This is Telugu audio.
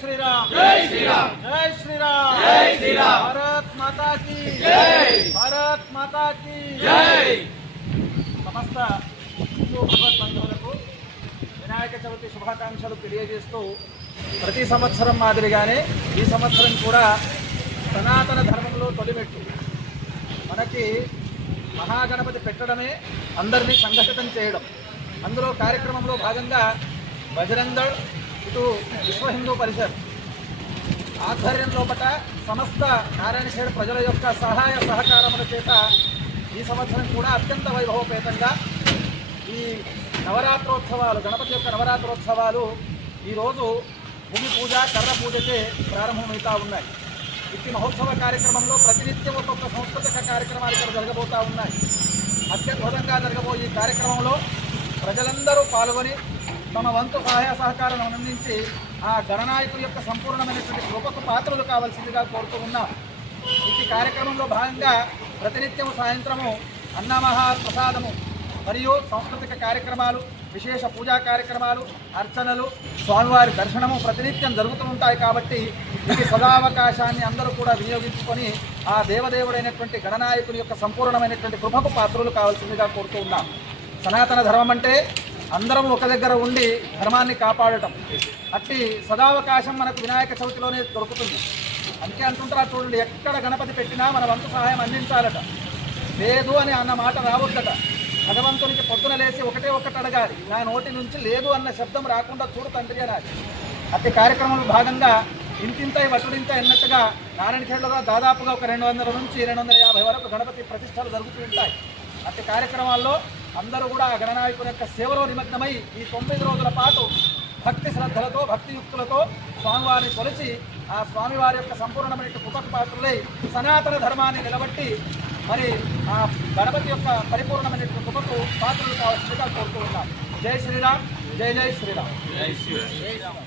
శ్రీరామ్ జై శ్రీరామ్ జై శ్రీరామ్ జై శ్రీరామ్ భారత్ మాతా కీ జై భారత్ మాతా కీ జై సమస్త హిందూ వినాయక చవితి శుభాకాంక్షలు తెలియజేస్తూ ప్రతి సంవత్సరం మాదిరిగానే ఈ సంవత్సరం కూడా సనాతన ధర్మంలో తొలిమెట్టు. మనకి మహాగణపతి పెట్టడమే అందరినీ సంఘటితం చేయడం. అందులో కార్యక్రమంలో భాగంగా బజరంగల్ ఇటు విశ్వ హిందూ పరిషత్ ఆధ్వర్యం లోపల సమస్త నారాయణఖేడ్ ప్రజల యొక్క సహాయ సహకారముల చేత ఈ సంవత్సరం కూడా అత్యంత వైభవపేతంగా ఈ నవరాత్రోత్సవాలు గణపతి యొక్క నవరాత్రోత్సవాలు ఈరోజు భూమి పూజ కర్ర పూజకే ప్రారంభమవుతూ ఉన్నాయి. ఇట్టి మహోత్సవ కార్యక్రమంలో ప్రతినిత్యం ఒక్కొక్క సాంస్కృతిక కార్యక్రమాలు ఇక్కడ జరగబోతూ ఉన్నాయి. అత్యద్భుతంగా జరగబోయే ఈ కార్యక్రమంలో ప్రజలందరూ పాల్గొని తమ వంతు సహాయ సహకారాలను అందించి ఆ గణనాయకుల యొక్క సంపూర్ణమైనటువంటి గొప్పకు పాత్రలు కావాల్సిందిగా కోరుతూ ఉన్నాం ఈ కార్యక్రమంలో భాగంగా ప్రతినిత్యం సాయంత్రము అన్నమహా ప్రసాదము మరియు సాంస్కృతిక కార్యక్రమాలు విశేష పూజా కార్యక్రమాలు అర్చనలు స్వామివారి దర్శనము ప్రతినిత్యం జరుగుతూ ఉంటాయి కాబట్టి ఈ సదావకాశాన్ని అందరూ కూడా వినియోగించుకొని ఆ దేవదేవుడైనటువంటి గణనాయకుని యొక్క సంపూర్ణమైనటువంటి కృపకు పాత్రలు కావాల్సిందిగా కోరుతూ ఉన్నాం. సనాతన ధర్మం అంటే అందరం ఒక దగ్గర ఉండి ధర్మాన్ని కాపాడటం. అట్టి సదావకాశం మనకు వినాయక చవితిలోనే దొరుకుతుంది. అందుకే అంటుంటారా చూడండి ఎక్కడ గణపతి పెట్టినా మన వంతు సహాయం అందించాలట. లేదు అని అన్న మాట రావద్దట. భగవంతునికి పొద్దున లేచి ఒకటే ఒకటి అడగాలి. నా నోటి నుంచి లేదు అన్న శబ్దం రాకుండా చూడు తండ్రి అనాలి. అతి కార్యక్రమంలో భాగంగా ఇంతింత వటుడింత ఎన్నట్టుగా నారాయణఖేడ్లో దాదాపుగా ఒక రెండు వందల నుంచి రెండు వందల యాభై వరకు గణపతి ప్రతిష్టలు జరుగుతూ ఉంటాయి. అతి కార్యక్రమాల్లో అందరూ కూడా గణనాయకుని యొక్క సేవలో నిమగ్నమై ఈ తొమ్మిది రోజుల పాటు భక్తి శ్రద్ధలతో భక్తియుక్తులతో స్వామివారిని కొలిచి ఆ స్వామివారి యొక్క సంపూర్ణమైన కృపకు పాత్రులై సనాతన ధర్మాన్ని నిలబట్టి మరి ఆ గణపతి యొక్క పరిపూర్ణమైన కృపకు పాత్రలు కావాల్సిందిగా కోరుతూ ఉన్నాం. జై శ్రీరామ్ జై జై శ్రీరామ్. జై శ్రీరామ్.